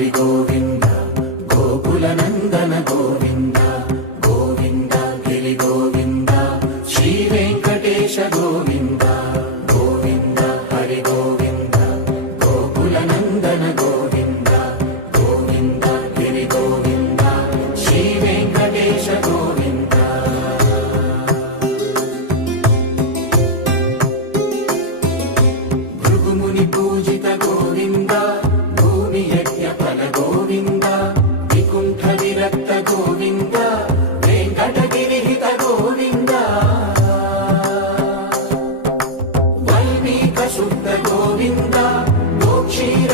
హరి గోవింద గోకుల నందన గోవింద గోవింద గిరి గోవింద శ్రీ వెంకటేశ గోవింద గోవింద హరి గోవింద గోకుల నందన గోవింద గోవింద గిరి గోవింద శ్రీ వెంకటేశ గోవింద భృగుముని పూజిత గోవింద భూమి యజ్ఞ ఫల గోవింద వికుంఠ విరక్త గోవింద వెంకటగిరిహిత గోవింద వల్మీక శుద్ధ గోవింద గోక్షీర